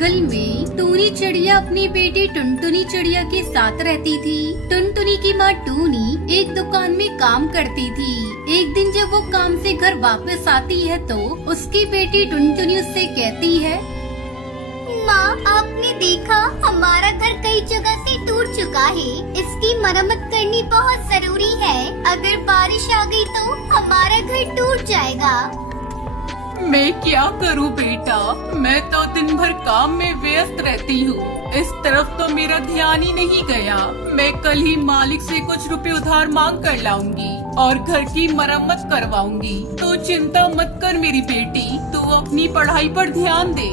जंगल में टूनी चिड़िया अपनी बेटी टुनटुनी चिड़िया के साथ रहती थी। टुनटुनी की माँ टूनी एक दुकान में काम करती थी। एक दिन जब वो काम से घर वापस आती है तो उसकी बेटी टुनटुनी उससे कहती है, माँ, आपने देखा हमारा घर कई जगह से टूट चुका है। इसकी मरम्मत करनी बहुत जरूरी है। अगर बारिश आ गई तो हमारा घर टूट जाएगा। मैं क्या करूं बेटा, मैं तो दिन भर काम में व्यस्त रहती हूँ। इस तरफ तो मेरा ध्यान ही नहीं गया। मैं कल ही मालिक से कुछ रुपए उधार मांग कर लाऊंगी और घर की मरम्मत करवाऊंगी। तो चिंता मत कर मेरी बेटी, तू अपनी पढ़ाई पर ध्यान दे।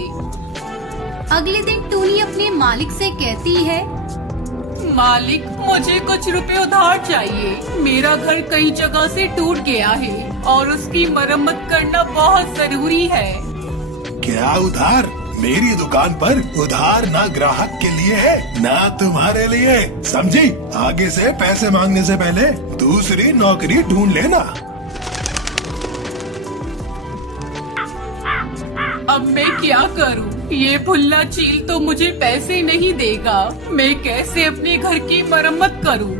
अगले दिन टूनी अपने मालिक से कहती है, मालिक, मुझे कुछ रुपए उधार चाहिए। मेरा घर कई जगह से टूट गया है और उसकी मरम्मत करना बहुत जरूरी है। क्या उधार? मेरी दुकान पर उधार ना ग्राहक के लिए है ना तुम्हारे लिए, समझी? आगे से पैसे मांगने से पहले दूसरी नौकरी ढूंढ लेना। अब मैं क्या करूं? ये भुल्ला चील तो मुझे पैसे नहीं देगा। मैं कैसे अपने घर की मरम्मत करूं?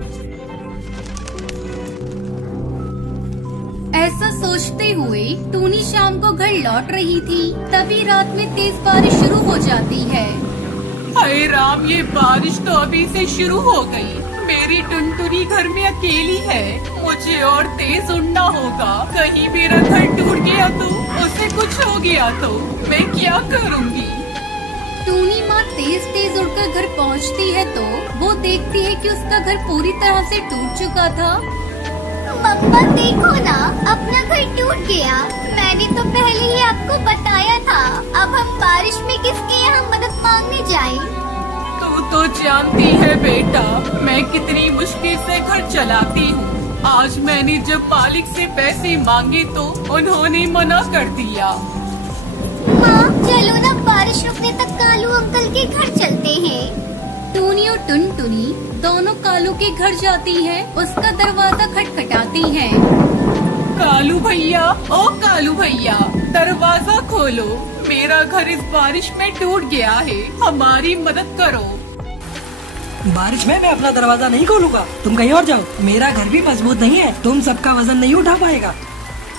ऐसा सोचते हुए टूनी शाम को घर लौट रही थी। तभी रात में तेज बारिश शुरू हो जाती है। हाय राम, ये बारिश तो अभी से शुरू हो गई। मेरी टुनटुनी घर में अकेली है। मुझे और तेज उड़ना होगा। कहीं मेरा घर टूट गया तो, उसे कुछ हो गया तो मैं क्या करूँगी? टूनी माँ तेज तेज उड़कर घर पहुँचती है तो वो देखती है कि उसका घर पूरी तरह से टूट चुका था। मम्मा देखो ना, अपना घर टूट गया। मैंने तो पहले ही आपको बताया था। अब हम बारिश में किसके यहाँ मदद मांगने जाएं? तू तो जानती है बेटा, मैं कितनी मुश्किल से घर चलाती हूँ। आज मैंने जब मालिक से पैसे मांगे तो उन्होंने मना कर दिया। माँ, चलो ना, बारिश रुकने तक कालू अंकल के घर चलते हैं। टूनी और टुनटुनी दोनों कालू के घर जाती हैं। उसका दरवाजा खटखटाती हैं। कालू भैया, ओ कालू भैया, दरवाजा खोलो। मेरा घर इस बारिश में टूट गया है, हमारी मदद करो। बारिश में मैं अपना दरवाजा नहीं खोलूंगा। तुम कहीं और जाओ, मेरा घर भी मजबूत नहीं है। तुम सबका वजन नहीं उठा पाएगा।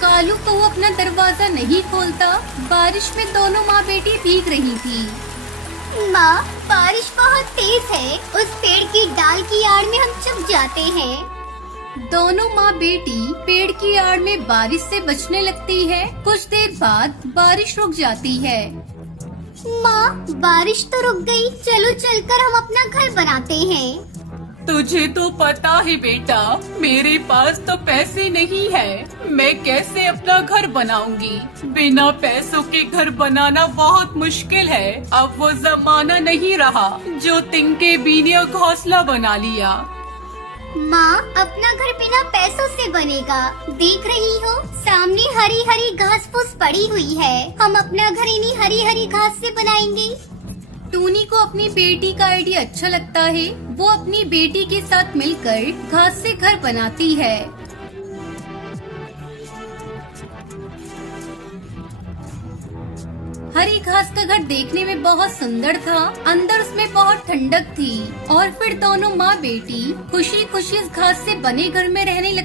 कालू को वो अपना दरवाजा नहीं खोलता। बारिश में दोनों माँ बेटी भीग रही थी। माँ, बारिश बहुत तेज है। उस पेड़ की डाल की आड़ में हम छुप जाते हैं। दोनों माँ बेटी पेड़ की आड़ में बारिश से बचने लगती है। कुछ देर बाद बारिश रुक जाती है। माँ, बारिश तो रुक गई। चलो चलकर हम अपना घर बनाते हैं। तुझे तो पता है बेटा, मेरे पास तो पैसे नहीं है। मैं कैसे अपना घर बनाऊंगी? बिना पैसों के घर बनाना बहुत मुश्किल है। अब वो जमाना नहीं रहा जो तिनके बीने घोंसला बना लिया। माँ, अपना घर बिना पैसों से बनेगा। देख रही हो, सामने हरी हरी घास फूस पड़ी हुई है। हम अपना घर इन्हीं हरी हरी घास से बनाएंगे। टूनी को अपनी बेटी का आइडिया अच्छा लगता है। वो अपनी बेटी के साथ मिलकर घास से घर बनाती है। हरी घास का घर देखने में बहुत सुंदर था। अंदर उसमें बहुत ठंडक थी। और फिर दोनों माँ बेटी खुशी खुशी इस घास से बने घर में रहने लगती।